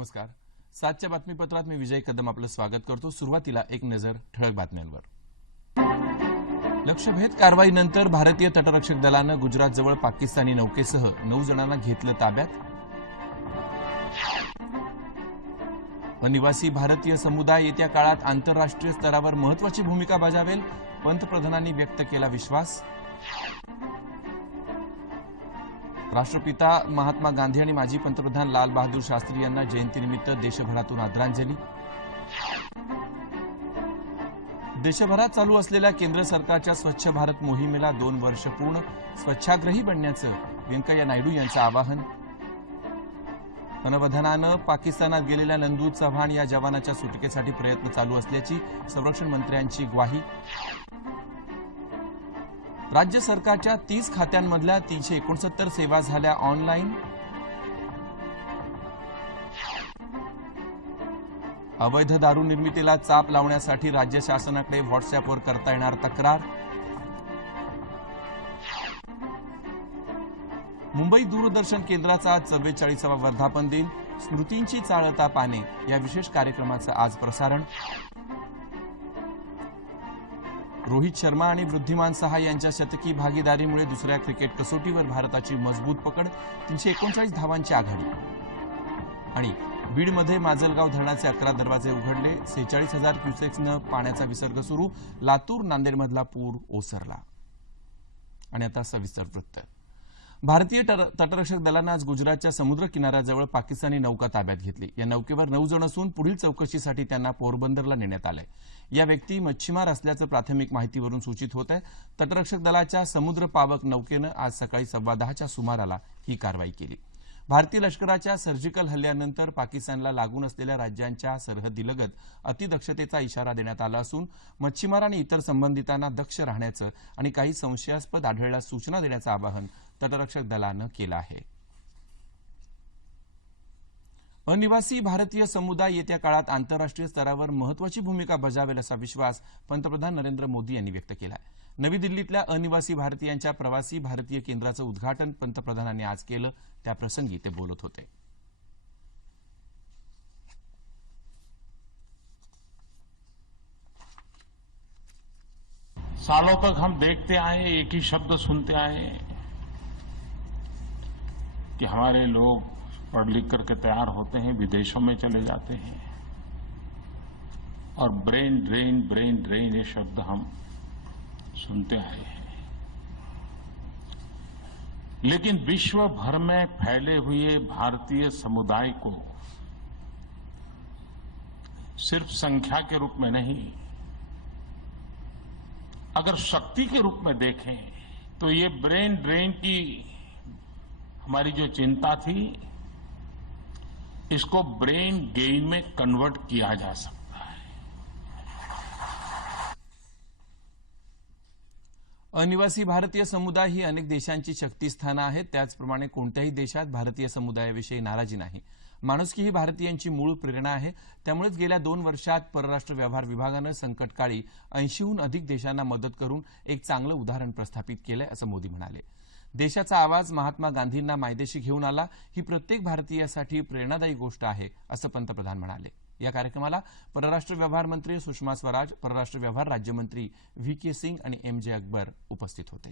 नमस्कार. सातच्या बातमीपत्रात मी विजय कदम आपलं स्वागत करतो. सुरुवातीला एक नजर ठळक बातम्यांवर. लक्षभेद कारवाईनंतर भारतीय तटरक्षक दलानं गुजरातजवळ पाकिस्तानी नौकेसह नऊ जणांना घेतलं ताब्यात. अनिवासी भारतीय समुदाय येत्या काळात आंतरराष्ट्रीय स्तरावर महत्वाची भूमिका बजावेल पंतप्रधानांनी व्यक्त केला विश्वास. राष्ट्रपिता महात्मा गांधी आणि माजी पंतप्रधान लाल बहादूर शास्त्री यांना जयंतीनिमित्त देशभरातून आदरांजली. देशभरात चालू असलेल्या केंद्र सरकारच्या स्वच्छ भारत मोहिमेला दोन वर्ष पूर्ण स्वच्छाग्रही बनण्याचं व्यंकय्या नायडू यांचं आवाहन. अनवधनानं पाकिस्तानात गेलेल्या नंदू चव्हाण या जवानाच्या सुटकेसाठी प्रयत्न चालू असल्याची संरक्षण मंत्र्यांची ग्वाही. राज्य सरकारच्या तीस खात्यांमधल्या तीनशे एकोणसत्तर सेवा झाल्या ऑनलाईन. अवैध दारू निर्मितीला चाप लावण्यासाठी राज्य शासनाकडे व्हॉट्सअपवर करता येणार तक्रार. मुंबई दूरदर्शन केंद्राचा चव्वेचाळीसावा वर्धापन दिन. स्मृतींची चाळता पाने या विशेष कार्यक्रमाचं आज प्रसारण. रोहित शर्मा आणि वृद्धिमान सहा यांच्या शतकी भागीदारीमुळे दुसऱ्या क्रिकेट कसोटीवर भारताची मजबूत पकड तीनशे एकोणचाळीस धावांची आघाडी. आणि बीडमध्ये माजलगाव धरणाचे अकरा दरवाजे उघडले सेहेचाळीस हजार क्युसेक्सनं पाण्याचा विसर्ग सुरू लातूर नांदेडमधला पूर ओसरला. आणि आता सविस्तर वृत्त. भारतीय तटरक्षक दलानं आज गुजरातच्या समुद्र किनाऱ्याजवळ पाकिस्तानी नौका ताब्यात घेतली. या नौकेवर नऊ जण असून पुढील चौकशीसाठी त्यांना पोरबंदरला नेण्यात आलंय. या व्यक्ती मच्छीमार असल्याचं प्राथमिक माहितीवरून सूचित होत आहे. तटरक्षक दलाच्या समुद्र पावक नौकेनं आज सकाळी सव्वा दहाच्या सुमाराला ही कारवाई केली. भारतीय लष्कराच्या सर्जिकल हल्ल्यानंतर पाकिस्तानला लागून असलेल्या राज्यांच्या सरहद्दीलगत अतिदक्षतेचा इशारा देण्यात आला असून मच्छीमार आणि इतर संबंधितांना दक्ष राहण्याचं आणि काही संशयास्पद आढळल्यास सूचना देण्याचं आवाहन तटरक्षक दलानं केलं आहे. अनिवासी भारतीय समुदाय येत्या काळात आंतरराष्ट्रीय स्तरावर महत्वाची भूमिका बजावेल असा विश्वास पंतप्रधान नरेंद्र मोदी यांनी व्यक्त केला आहे नवी दिल्लीतल्या अनिवासी भारतीयांच्या प्रवासी भारतीय केंद्राचं उद्घाटन पंतप्रधानांनी आज केलं. त्याप्रसंगी ते बोलत होते. सालों तक हम देखते आए एक ही शब्द सुनते आए कि हमारे लोग पढ़ लिख करके तैयार होते हैं, विदेशों में चले जाते हैं। और ब्रेन ड्रेन ब्रेन ड्रेन ये शब्द हम सुनते आए हैं। लेकिन विश्व भर में फैले हुए भारतीय समुदाय को सिर्फ़ संख्या के रूप में नहीं, अगर शक्ति के रूप में देखें तो ये ब्रेन ड्रेन की हमारी जो चिंता थी इसको ब्रेन गेन में कन्वर्ट किया जा सकता है। अनिवासी भारतीय समुदाय ही अनेक देशांची शक्तीस्थानं आहेत. त्याचप्रमाणे कोणत्याही देशात भारतीय समुदायाविषयी नाराजी नाही. माणुसकी ही भारतीयांची मूळ प्रेरणा आहे. त्यामुळेच गेल्या दोन वर्षात परराष्ट्र व्यवहार विभागानं संकटकाळी ऐंशीहून अधिक देशांना मदत करून एक चांगलं उदाहरण प्रस्थापित केलंय असं मोदी म्हणाले. देशाचा आवाज महात्मा गांधींना मायदेशी घेऊन आला. ही प्रत्येक भारतीयासाठी प्रेरणादायी गोष्ट आहे असं पंतप्रधान म्हणाले. या कार्यक्रमाला परराष्ट्र व्यवहार मंत्री सुषमा स्वराज परराष्ट्र व्यवहार राज्यमंत्री व्ही के सिंग आणि एम जे अकबर उपस्थित होते.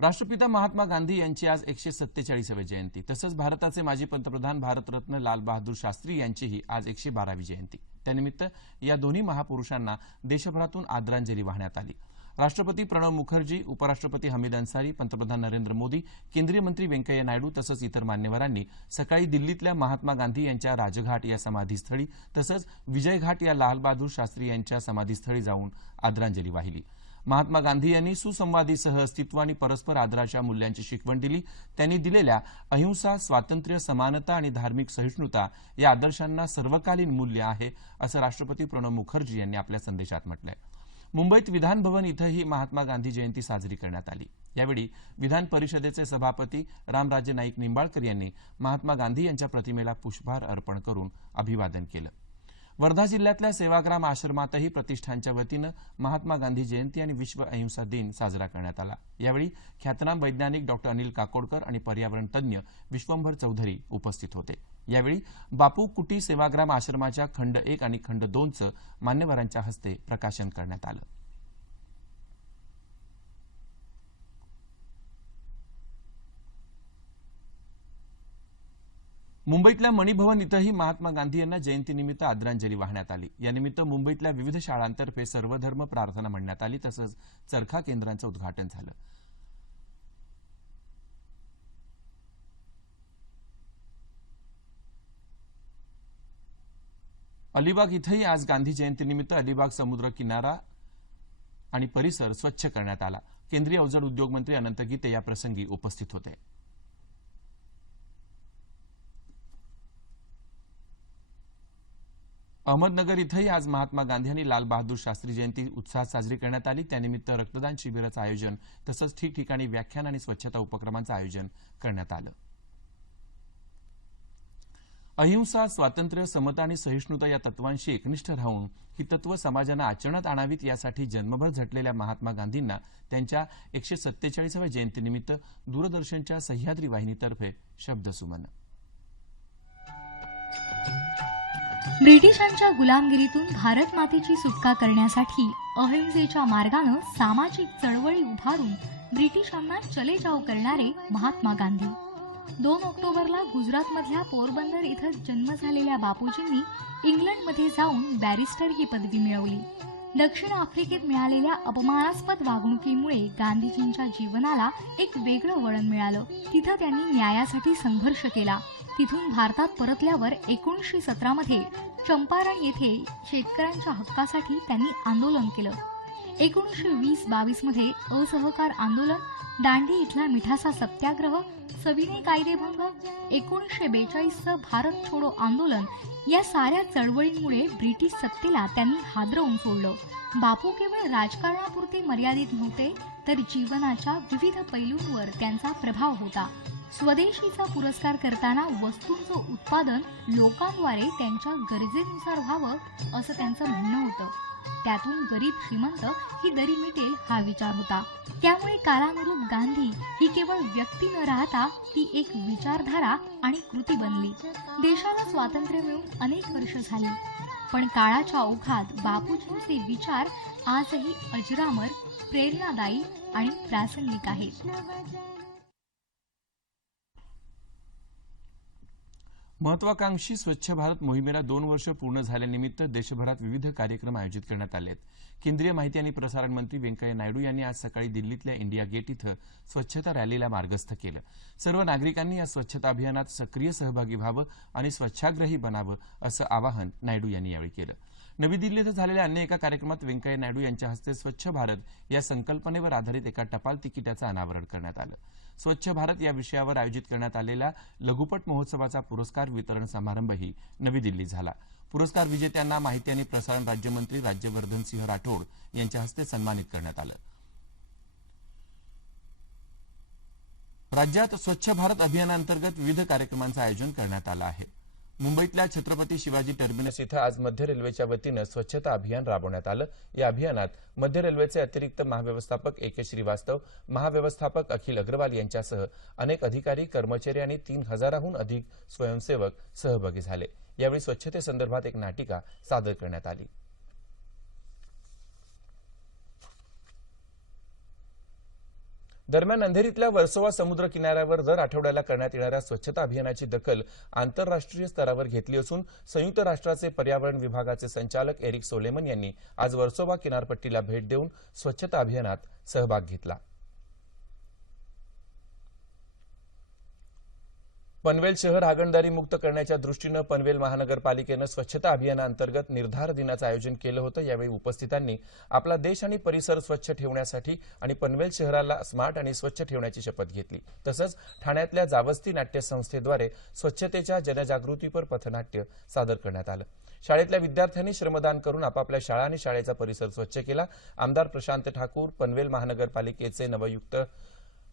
राष्ट्रपिता महात्मा गांधी यांची आज एकशे सत्तेचाळीसावी जयंती. तसंच भारताचे माजी पंतप्रधान भारतरत्न लालबहादूर शास्त्री यांचीही आज एकशे बारावी जयंती. त्यानिमित्त या दोन्ही महापुरुषांना देशभरातून आदरांजली वाहण्यात आली. राष्ट्रपती प्रणव मुखर्जी उपराष्ट्रपती हमीद अन्सारी पंतप्रधान नरेंद्र मोदी केंद्रीय मंत्री व्यंकय्या नायडू तसंच इतर मान्यवरांनी सकाळी दिल्लीतल्या महात्मा गांधी यांच्या राजघाट या समाधीस्थळी तसंच विजय घाट या लालबहादूर शास्त्री यांच्या समाधीस्थळी जाऊन आदरांजली वाहिली. महात्मा गांधी यांनी सुसंवादीसह अस्तित्व आणि परस्पर आदराच्या मूल्यांची शिकवण दिली. त्यांनी दिलेल्या अहिंसा स्वातंत्र्य समानता आणि धार्मिक सहिष्णुता या आदर्शांना सर्वकालीन मूल्य आहे असं राष्ट्रपती प्रणव मुखर्जी यांनी आपल्या संदेशात म्हटलं आहे मुंबईत विधान भवन इथंही महात्मा गांधी जयंती साजरी करण्यात आली. यावेळी विधान परिषदेचे सभापती रामराजे नाईक निंबाळकर यांनी महात्मा गांधी यांच्या प्रतिमेला पुष्पहार अर्पण करून अभिवादन केलं. वर्धा जिल्ह्यातल्या सेवाग्राम आश्रमातही प्रतिष्ठानच्या वतीनं महात्मा गांधी जयंती आणि विश्व अहिंसा दिन साजरा करण्यात आला. यावेळी ख्यातनाम वैज्ञानिक डॉक्टर अनिल काकोडकर आणि पर्यावरण तज्ज्ञ विश्वंभर चौधरी उपस्थित होते. यावेळी बापू कुटी सेवाग्राम आश्रमाच्या खंड एक आणि खंड दोनचं मान्यवरांच्या हस्ते प्रकाशन करण्यात आलं. मुंबईतल्या मणिभवन इथंही महात्मा गांधी यांना जयंतीनिमित्त आदरांजली वाहण्यात आली. यानिमित्त मुंबईतल्या विविध शाळांतर्फे सर्वधर्म प्रार्थना म्हणण्यात आली तसंच चरखा केंद्रांचं उद्घाटन झालं. अलिबाग इथंही आज गांधी जयंतीनिमित्त अलिबाग समुद्र किनारा आणि परिसर स्वच्छ करण्यात आला. केंद्रीय अवजड उद्योग मंत्री अनंत गीते या प्रसंगी उपस्थित होते. अहमदनगर इथंही आज महात्मा गांधी आणि लालबहादूर शास्त्री जयंती उत्साहात साजरी करण्यात आली. त्यानिमित्त रक्तदान शिबिराचं आयोजन तसंच ठिकठिकाणी व्याख्यान आणि स्वच्छता उपक्रमांचं आयोजन करण्यात आलं. अहिंसा स्वातंत्र्य समता आणि सहिष्णुता या तत्वांशी एकनिष्ठ राहून ही तत्व समाजानं आचरणात आणावीत यासाठी जन्मभर झटलेल्या महात्मा गांधींना त्यांच्या एकशे सत्तेचाळीसाव्या जयंतीनिमित्त दूरदर्शनच्या सह्याद्री वाहिनीतर्फे शब्दसुमन. ब्रिटिशांच्या गुलामगिरीतून भारत मातेची सुटका करण्यासाठी अहिंसेच्या मार्गानं सामाजिक चळवळी उभारून ब्रिटिशांना चले जाव करणारे महात्मा गांधी. दोन ऑक्टोबरला गुजरातमधल्या पोरबंदर इथं जन्म झालेल्या बापूजींनी इंग्लंडमध्ये जाऊन बॅरिस्टर ही पदवी मिळवली. दक्षिण आफ्रिकेत मिळालेल्या अपमानास्पद वागणुकीमुळे गांधीजींच्या जीवनाला एक वेगळं वळण मिळालं. तिथं त्यांनी न्यायासाठी संघर्ष केला. तिथून भारतात परतल्यावर एकोणीसशे सतरामध्ये चंपारण येथे शेतकऱ्यांच्या हक्कासाठी त्यांनी आंदोलन केलं. एकोणीसशे वीस बावीसमध्ये असहकार आंदोलन दांडी इथला मिठाचा सत्याग्रह सविनय कायदेभंग एकोणीसशे बेचाळीसचं भारत छोडो आंदोलन या साऱ्या चळवळींमुळे ब्रिटिश सत्तेला त्यांनी हादरवून सोडलं. बापू केवळ राजकारणापुरते मर्यादित नव्हते तर जीवनाच्या विविध पैलूंवर त्यांचा प्रभाव होता. स्वदेशीचा पुरस्कार करताना वस्तूंचं उत्पादन लोकांद्वारे त्यांच्या गरजेनुसार व्हावं असं त्यांचं म्हणणं होतं. त्यातून गरीब श्रीमंत ही दरी मिटेल हा विचार होता. त्यामुळे कालानुरूप गांधी ही केवळ व्यक्ती न राहता ती एक विचारधारा आणि कृती बनली. देशाला स्वातंत्र्य मिळून अनेक वर्ष झाली. पण काळाच्या ओघात बापूजींचे विचार आजही अजरामर प्रेरणादायी आणि प्रासंगिक आहेत. महत्वाकांक्षी स्वच्छ भारत मोहिमेला दोन वर्ष पूर्ण झाल्यानिमित्त देशभरात विविध कार्यक्रम आयोजित करण्यात आले आहेत केंद्रीय माहिती आणि प्रसारण मंत्री व्यंकय्या नायडू यांनी आज सकाळी दिल्लीतल्या इंडिया गेट इथं स्वच्छता रॅलीला मार्गस्थ केलं. सर्व नागरिकांनी या स्वच्छता अभियानात सक्रिय सहभागी व्हावं आणि स्वच्छाग्रही बनावं असं आवाहन नायडू यांनी यावेळी केलं. नवी दिल्ली इथं झालेल्या अन्य एका कार्यक्रमात व्यंकय्या नायडू यांच्या हस्ते स्वच्छ भारत या संकल्पनेवर आधारित एका टपाल तिकिटाचं अनावरण करण्यात आलं. स्वच्छ भारत या विषयावर आयोजित करण्यात आलेला लघुपट महोत्सवाचा पुरस्कार वितरण समारंभही नवी दिल्ली झाला. पुरस्कार विजेत्यांना माहिती आणि प्रसारण राज्यमंत्री राज्यवर्धन सिंह राठोड यांच्या हस्ते सन्मानित करण्यात आलं. राज्यात स्वच्छ भारत अभियानांतर्गत विविध कार्यक्रमांचं आयोजन करण्यात आलं आहे. मुंबईतल्या छत्रपती शिवाजी टर्मिनस इथं आज मध्य रेल्वेच्या वतीनं स्वच्छता अभियान राबवण्यात आलं. या अभियानात मध्य रेल्वेचे अतिरिक्त महाव्यवस्थापक ए के श्रीवास्तव महाव्यवस्थापक अखिल अग्रवाल यांच्यासह अनेक अधिकारी कर्मचारी आणि तीन हजाराहून अधिक स्वयंसेवक सहभागी झाले. यावेळी स्वच्छतेसंदर्भात एक नाटिका सादर करण्यात आली. दरम्यान अंधेरीतल्या वर्सोवा समुद्र किनाऱ्यावर दर आठवड्याला करण्यात येणाऱ्या स्वच्छता अभियानाची दखल आंतरराष्ट्रीय स्तरावर घेतली असून संयुक्त राष्ट्राचे पर्यावरण विभागाचे संचालक एरिक सोलेमन यांनी आज वर्सोवा किनारपट्टीला भेट देऊन स्वच्छता अभियानात सहभाग घेतला. पनवेल शहर हागणदारी मुक्त करण्याच्या दृष्टीनं पनवेल महानगरपालिकेनं स्वच्छता अभियानाअंतर्गत निर्धार दिनाचं आयोजन केलं होतं. यावेळी उपस्थितांनी आपला देश आणि परिसर स्वच्छ ठेवण्यासाठी आणि पनवेल शहराला स्मार्ट आणि स्वच्छ ठेवण्याची शपथ घेतली. तसंच ठाण्यातल्या जावस्ती नाट्यसंस्थेद्वारे स्वच्छतेच्या जनजागृतीपर पथनाट्य सादर करण्यात आलं. शाळेतल्या विद्यार्थ्यांनी श्रमदान करून आपापल्या शाळा आणि शाळेचा परिसर स्वच्छ केला. आमदार प्रशांत ठाकूर पनवेल महानगरपालिकेचे नवयुक्त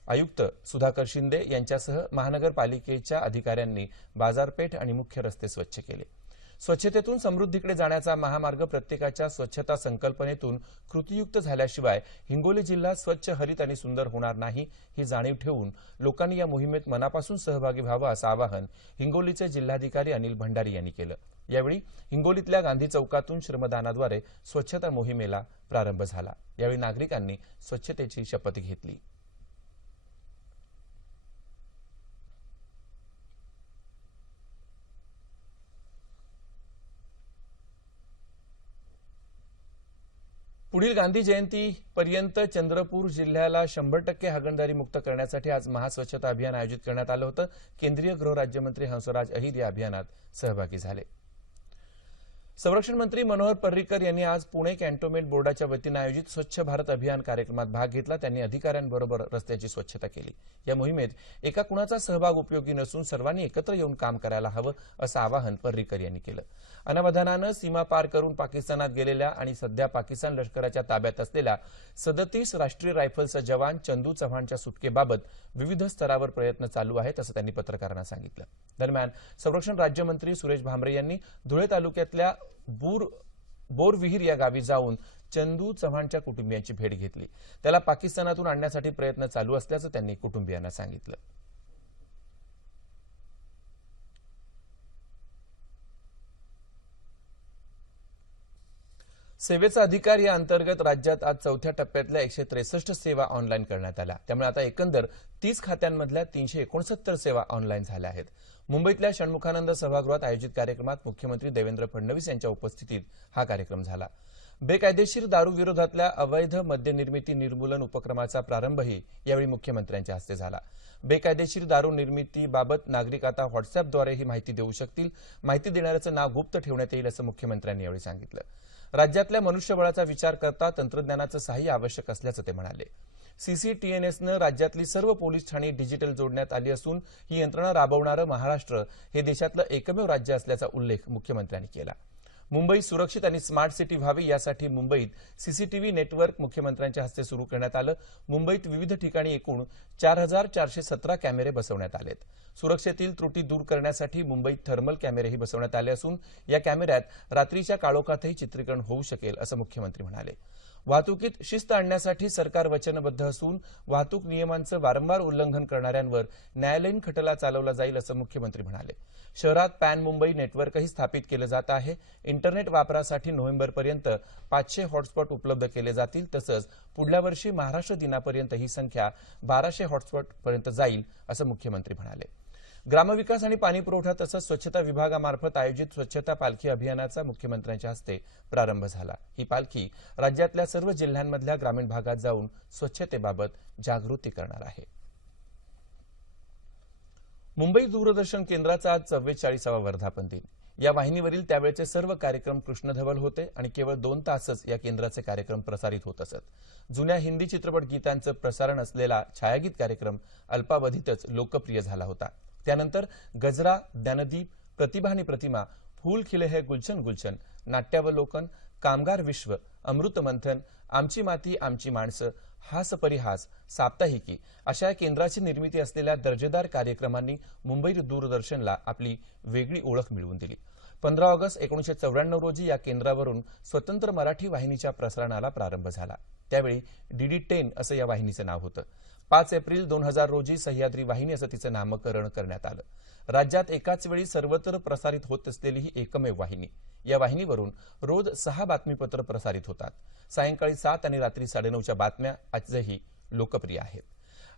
आयुक्त सुधाकर शिंदे यांच्यासह महानगरपालिकेच्या अधिकाऱ्यांनी बाजारपेठ आणि मुख्य रस्ते स्वच्छ केले. स्वच्छतेतून समृद्धीकडे जाण्याचा महामार्ग प्रत्येकाच्या स्वच्छता संकल्पनेतून कृतीयुक्त झाल्याशिवाय हिंगोली जिल्हा स्वच्छ हरित आणि सुंदर होणार नाही ही जाणीव ठेवून लोकांनी या मोहिमेत मनापासून सहभागी व्हावं असं आवाहन हिंगोलीचे जिल्हाधिकारी अनिल भंडारी यांनी केलं. यावेळी हिंगोलीतल्या गांधी चौकातून श्रमदानाद्वारे स्वच्छता मोहिमेला प्रारंभ झाला. यावेळी नागरिकांनी स्वच्छतेची शपथ घेतली. पुढील गांधी जयंती पर्यंत चंद्रपूर जिल्ह्याला शंभर टक्के हागणदारी मुक्त करण्यासाठी आज महास्वच्छता अभियान आयोजित करण्यात आलं होतं. केंद्रीय गृह राज्यमंत्री हंसराज अहिर या अभियानात सहभागी झाले. संरक्षण मंत्री मनोहर पर्रिकर यांनी आज पुणे कॅन्टोन्मेंट बोर्डाच्या वतीनं आयोजित स्वच्छ भारत अभियान कार्यक्रमात भाग घेतला. त्यांनी अधिकाऱ्यांबरोबर रस्त्याची स्वच्छता केली. या मोहिमेत एका कुणाचा सहभाग उपयोगी नसून सर्वांनी एकत्र येऊन काम करायला हवं असं आवाहन पर्रिकर यांनी केलं. अनावधानानं सीमा पार करून पाकिस्तानात गेलेल्या आणि सध्या पाकिस्तान लष्कराच्या ताब्यात असलेल्या सदतीस राष्ट्रीय रायफल्सचा जवान चंदू चव्हाणच्या सुटकेबाबत विविध स्तरावर प्रयत्न चालू आहेत असं त्यांनी पत्रकारांना सांगितलं. दरम्यान संरक्षण राज्यमंत्री सुरेश भामरे यांनी धुळे तालुक्यातल्या बूर बोरविहीर या गावी जाऊन चंदू चव्हाणच्या कुटुंबियांची भेट घेतली. त्याला पाकिस्तानातून आणण्यासाठी प्रयत्न चालू असल्याचं त्यांनी कुटुंबियांना सांगितलं. सेवेचा अधिकार या अंतर्गत राज्यात आज चौथ्या टप्प्यातल्या एकशे त्रेसष्ट सेवा ऑनलाईन करण्यात आल्या. त्यामुळे आता एकंदर तीस खात्यांमधल्या तीनशे एकोणसत्तर सेवा ऑनलाईन झाल्या आहेत. मुंबईतल्या षण्मुखानंद सभागृहात आयोजित कार्यक्रमात मुख्यमंत्री देवेंद्र फडणवीस यांच्या उपस्थितीत हा कार्यक्रम झाला. बेकायदेशीर दारू विरोधातल्या अवैध मद्यनिर्मिती निर्मूलन उपक्रमाचा प्रारंभही यावेळी मुख्यमंत्र्यांच्या हस्ते झाला. बेकायदेशीर दारू निर्मितीबाबत नागरिक आता व्हॉट्सअपद्वारे ही माहिती देऊ शकतील. माहिती देणाऱ्याचं नाव गुप्त ठेवण्यात येईल असं मुख्यमंत्र्यांनी यावेळी सांगितलं. राज्यातल्या मनुष्यबळाचा विचार करता तंत्रज्ञानाचं सहाय्य आवश्यक असल्याचं ते म्हणाले. सीसीटीएनएसनं राज्यातली सर्व पोलीस ठाणी डिजिटल जोडण्यात आली असून ही यंत्रणा राबवणारं महाराष्ट्र हे देशातलं एकमेव राज्य असल्याचा उल्लेख मुख्यमंत्र्यांनी केला. मुंबई सुरक्षित आणि स्मार्ट सिटी व्हावी यासाठी मुंबईत सीसीटीव्ही नेटवर्क मुख्यमंत्र्यांच्या हस्ते सुरू करण्यात आलं. मुंबईत विविध ठिकाणी एकूण चार हजार चारशे सतरा कॅमेरे बसवण्यात आलेत. सुरक्षेतील त्रुटी दूर करण्यासाठी मुंबईत थर्मल कॅमेरेही बसवण्यात आले असून या कॅमेऱ्यात रात्रीच्या काळोखातही चित्रीकरण होऊ शकेल असं मुख्यमंत्री म्हणाले. वाहतुकीत शिस्त आणण्यासाठी सरकार वचनबद्ध असून वाहतूक नियमांचं वारंवार उल्लंघन करणाऱ्यांवर न्यायालयीन खटला चालवला जाईल असं मुख्यमंत्री म्हणाले. शहरात पॅन मुंबई नेटवर्कही स्थापित केलं जात आहे. इंटरनेट वापरासाठी नोव्हेंबरपर्यंत पाचशे हॉटस्पॉट उपलब्ध केले जातील तसंच पुढल्या वर्षी महाराष्ट्र दिनापर्यंत ही संख्या बाराशे हॉटस्पॉट पर्यंत जाईल असं मुख्यमंत्री म्हणाले. ग्रामविकास आणि पाणीपुरवठा तसंच स्वच्छता विभागामार्फत आयोजित स्वच्छता पालखी अभियानाचा मुख्यमंत्र्यांच्या हस्ते प्रारंभ झाला. ही पालखी राज्यातल्या सर्व जिल्ह्यांमधल्या ग्रामीण भागात जाऊन स्वच्छतेबाबत जागृती करणार आहे. मुंबई दूरदर्शन केंद्राचा आज चव्वेचाळीसावा वर्धापन दिन. या वाहिनीवरील त्यावेळचे सर्व कार्यक्रम कृष्णधवल होते आणि केवळ दोन तासच या केंद्राचे कार्यक्रम प्रसारित होत असत. जुन्या हिंदी चित्रपट गीतांचं प्रसारण असलेला छायागीत कार्यक्रम अल्पावधीतच लोकप्रिय झाला होता. त्यानंतर गजरा ज्ञानदीप प्रतिभा आणि प्रतिमा फूल खिले है गुलशन गुलशन नाट्यावलोकन कामगार विश्व अमृत मंथन आमची माती आमची माणसं हास परिहास साप्ताहिकी अशा या केंद्राची निर्मिती असलेल्या दर्जेदार कार्यक्रमांनी मुंबई दूरदर्शनला आपली वेगळी ओळख मिळवून दिली. पंधरा ऑगस्ट एकोणीशे चौऱ्याण्णव रोजी या केंद्रावरून स्वतंत्र मराठी वाहिनीच्या प्रसारणाला प्रारंभ झाला. त्यावेळी डीडी टेन असं या वाहिनीचं नाव होतं. पाच एप्रिल दोन हजार रोजी सह्याद्री वाहिनी असं तिचं नामकरण करण्यात आलं. राज्यात एकाच वेळी सर्वत्र प्रसारित होत असलेली ही एकमेव वाहिनी. या वाहिनीवरून रोज सहा बातमीपत्र प्रसारित होतात. सायंकाळी सात आणि रात्री साडेनऊच्या बातम्या आजही लोकप्रिय आहेत.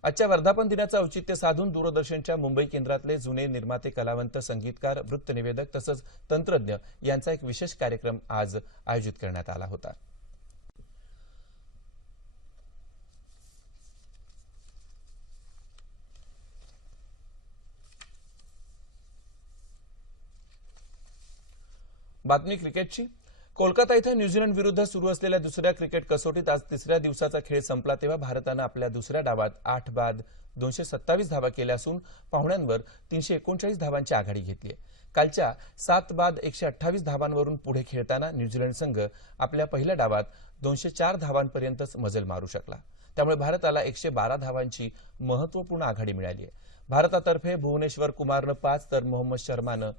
आजच्या वर्धापन दिनाचं औचित्य साधून दूरदर्शनच्या मुंबई केंद्रातले जुने निर्माते कलावंत संगीतकार वृत्तनिवेदक तसंच तंत्रज्ञ यांचा एक विशेष कार्यक्रम आज आयोजित करण्यात आला होता. बातमी क्रिकेटची. कोलकाता इथं न्यूझीलंड विरुद्ध सुरू असलेल्या दुसऱ्या क्रिकेट कसोटीत आज तिसऱ्या दिवसाचा खेळ संपला तेव्हा भारतानं आपल्या दुसऱ्या डावात आठ बाद दोनशे सत्तावीस धावा केल्या असून पाहुण्यांवर तीनशे एकोणचाळीस धावांची आघाडी घेतली आहे. कालच्या सात बाद एकशे अठ्ठावीस धावांवरून पुढे खेळताना न्यूझीलंड संघ आपल्या पहिल्या डावात दोनशे चार धावांपर्यंतच मजल मारू शकला. त्यामुळे भारताला एकशे बारा धावांची महत्त्वपूर्ण आघाडी मिळाली आहे. भारतातर्फे भुवनेश्वर कुमारनं पाच तर मोहम्मद शर्मानं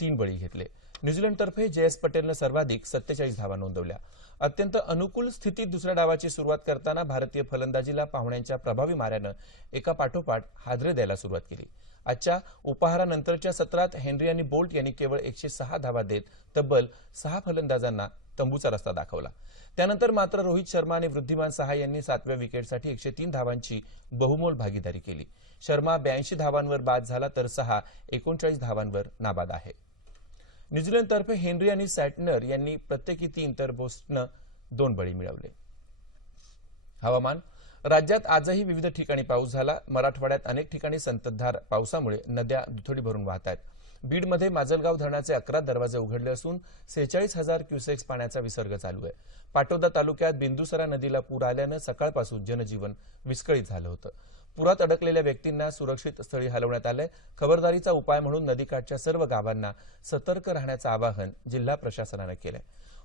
तीन बळी घेतले. न्यूझीलंडतर्फे जयस पटेलनं सर्वाधिक सत्तेचाळीस धावा नोंदवल्या. अत्यंत अनुकूल स्थितीत दुसऱ्या डावाची सुरुवात करताना भारतीय फलंदाजीला पाहुण्यांच्या प्रभावी माऱ्यानं एका पाठोपाठ हादरे द्यायला सुरुवात केली. आजच्या उपाहारानंतरच्या सत्रात हेनरी आणि बोल्ट यांनी केवळ एकशे सहा धावा देत तब्बल सहा फलंदाजांना तंबूचा रस्ता दाखवला. त्यानंतर मात्र रोहित शर्मा आणि वृद्धिमान सहा यांनी सातव्या विकेटसाठी एकशे तीन धावांची बहुमोल भागीदारी केली. शर्मा ब्याऐंशी धावांवर बाद झाला तर सहा एकोणचाळीस धावांवर नाबाद आहे. न्यूझीलंडतर्फे हेनरी आणि सॅटनर यांनी प्रत्येकी तीन तर बोस्टनं दोन बळी मिळवले. हवामान राज्यात आजही विविध ठिकाणी पाऊस झाला. मराठवाड्यात अनेक ठिकाणी संततधार पावसामुळे नद्या दुथडी भरून वाहत आहेत बीडमध्ये माजलगाव धरणाचे अकरा दरवाजे उघडले असून सेहेचाळीस हजार क्युसेक्स पाण्याचा विसर्ग चालू आहे. पाटोदा तालुक्यात बिंदुसरा नदीला पूर आल्यानं सकाळपासून जनजीवन विस्कळीत झालं होतं. पुरात अडकलेल्या व्यक्तींना सुरक्षित स्थळी हलवण्यात आलंय. खबरदारीचा उपाय म्हणून नदीकाठच्या सर्व गावांना सतर्क राहण्याचं आवाहन जिल्हा प्रशासनानं केलंय.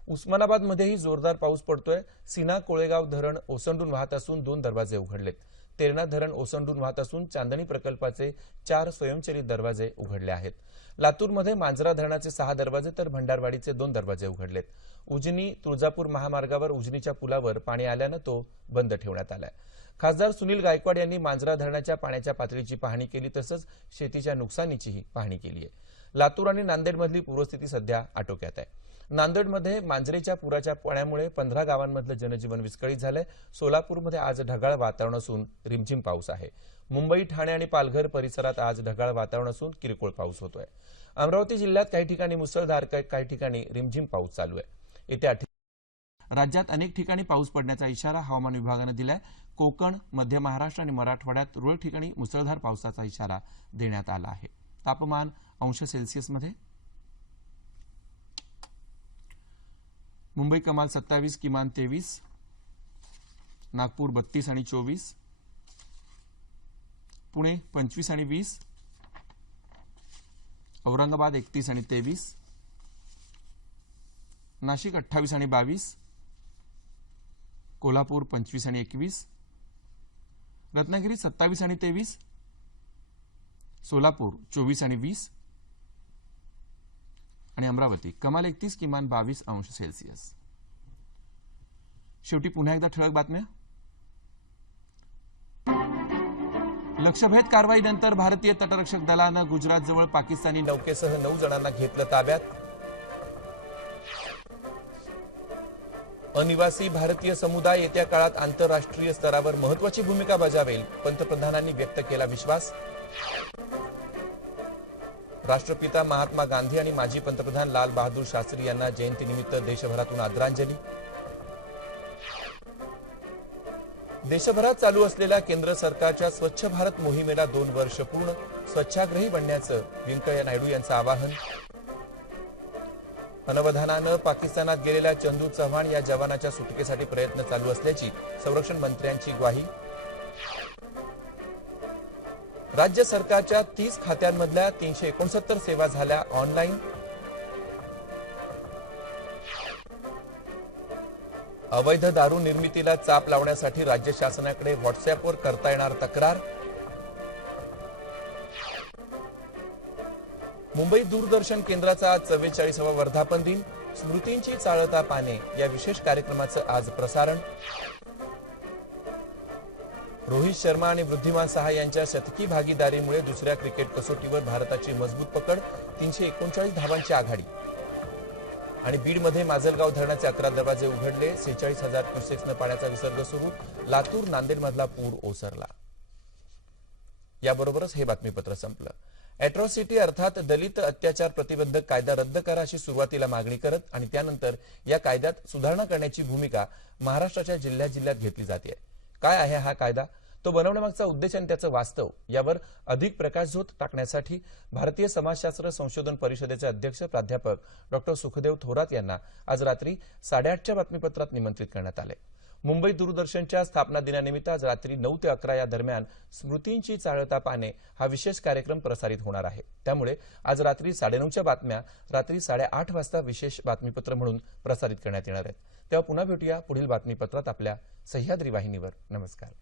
उस्मानाबादमध्येही जोरदार पाऊस पडतोय. सिना कोळेगाव धरण ओसंडून वाहत असून दोन दरवाजे उघडलेत. तेरणा धरण ओसंडून वाहत असून चांदणी प्रकल्पाचे चार स्वयंचलित दरवाजे उघडले आहेत. लातूरमध्ये मांजरा धरणाचे सहा दरवाजे तर भंडारवाडीचे दोन दरवाजे उघडलेत. उजनी तुळजापूर महामार्गावर उजनीच्या पुलावर पाणी आल्यानं तो बंद ठेवण्यात आलाय. खासदार सुनील गायकवाड यांनी मांजरा धरणाच्या पाण्याच्या पातळीची पाहणी केली तसंच शेतीच्या नुकसानीचीही पाहणी केली आहे. लातूर आणि नांदेडमधली पूरस्थिती सध्या आटोक्यात आहे. नांदेडमध्ये मांजरेच्या पुराच्या पाण्यामुळे पंधरा गावांमधलं जनजीवन विस्कळीत झालंय. सोलापूरमध्ये आज ढगाळ वातावरण असून रिमझिम पाऊस आहे. मुंबई ठाणे आणि पालघर परिसरात आज ढगाळ वातावरण असून किरकोळ पाऊस होतोय. अमरावती जिल्ह्यात काही ठिकाणी मुसळधार काही ठिकाणी रिमझिम पाऊस चालू आहे. येत्या राज्यात अनेक ठिकाणी पाऊस पडण्याचा इशारा हवामान विभागानं दिलाय. कोकण मध्य महाराष्ट्र आणि मराठवाड्यात तुरळक ठिकाणी मुसळधार पावसाचा इशारा देण्यात आला आहे. तापमान अंश सेल्सिअसमध्ये मुंबई कमाल सत्तावीस किमान तेवीस नागपूर बत्तीस आणि चोवीस पुणे पंचवीस आणि वीस औरंगाबाद एकतीस आणि तेवीस नाशिक अठ्ठावीस आणि बावीस कोल्हापूर पंचवीस आणि एकवीस रत्नागिरी सत्तावीस आणि तेवीस सोलापूर चोवीस आणि वीस आणि अमरावती. कमाल एकतीस किमान बावीस अंश सेल्सिअस. शेवटी पुन्हा एकदा ठळक बातम्या. लक्षभेद कारवाईनंतर भारतीय तटरक्षक दलानं गुजरातजवळ पाकिस्तानी नौकेसह नऊ जणांना घेतलं ताब्यात. अनिवासी भारतीय समुदाय येत्या काळात आंतरराष्ट्रीय स्तरावर महत्वाची भूमिका बजावेल पंतप्रधानांनी व्यक्त केला विश्वास. राष्ट्रपिता महात्मा गांधी आणि माजी पंतप्रधान लाल बहादूर शास्त्री यांना जयंतीनिमित्त देशभरातून आदरांजली. देशभरात चालू असलेल्या केंद्र सरकारच्या स्वच्छ भारत मोहिमेला दोन वर्ष पूर्ण स्वच्छाग्रही बनण्याचं व्यंकय्या नायडू यांचं आवाहन. अनवधानानं पाकिस्तानात गेलेल्या चंदू चव्हाण या जवानाच्या सुटकेसाठी प्रयत्न चालू असल्याची संरक्षण मंत्र्यांची ग्वाही. राज्य सरकारच्या तीस खात्यांमधल्या तीनशे एकोणसत्तर सेवा झाल्या ऑनलाईन. अवैध दारू निर्मितीला चाप लावण्यासाठी राज्य शासनाकडे व्हॉट्सअपवर करता येणार तक्रार. मुंबई दूरदर्शन केंद्राचा आज चव्वेचाळीसावा वर्धापन दिन. स्मृतींची चाळता पाने या विशेष कार्यक्रमाचं आज प्रसारण. रोहित शर्मा आणि वृद्धिमान सहा यांच्या शतकी भागीदारीमुळे दुसऱ्या क्रिकेट कसोटीवर भारताची मजबूत पकड तीनशे एकोणचाळीस धावांची आघाडी. आणि बीडमध्ये माजलगाव धरणाचे अकरा दरवाजे उघडले सेहेचाळीस हजार क्युसेक्सनं पाण्याचा विसर्ग सुरू लातूर नांदेडमधला पूर ओसरला. याबरोबरच हे बातमीपत्र संपलं. अॅट्रॉसिटी अर्थात दलित अत्याचार प्रतिबंधक कायदा रद्द करा अशी सुरुवातीला मागणी करत आणि त्यानंतर या कायद्यात सुधारणा करण्याची भूमिका महाराष्ट्राच्या जिल्ह्या जिल्ह्यात घेतली जाते. काय आहे हा कायदा? तो बनवण्यामागचा उद्देश आणि त्याचं वास्तव यावर अधिक प्रकाशझोत टाकण्यासाठी भारतीय समाजशास्त्र संशोधन परिषदेचे अध्यक्ष प्राध्यापक डॉक्टर सुखदेव थोरात यांना आज रात्री साडेआठच्या बातमीपत्रात निमंत्रित करण्यात आले. मुंबई दूरदर्शनच्या स्थापना दिनानिमित्त आज रात्री नऊ ते अकरा या दरम्यान स्मृतींची चाळता पाने हा विशेष कार्यक्रम प्रसारित होणार आहे. त्यामुळे आज रात्री साडेनऊच्या बातम्या रात्री साडेआठ वाजता विशेष बातमीपत्र म्हणून प्रसारित करण्यात येणार आहेत. तेव्हा पुन्हा भेटूया पुढील बातमीपत्रात आपल्या सह्याद्री वाहिनीवर. नमस्कार.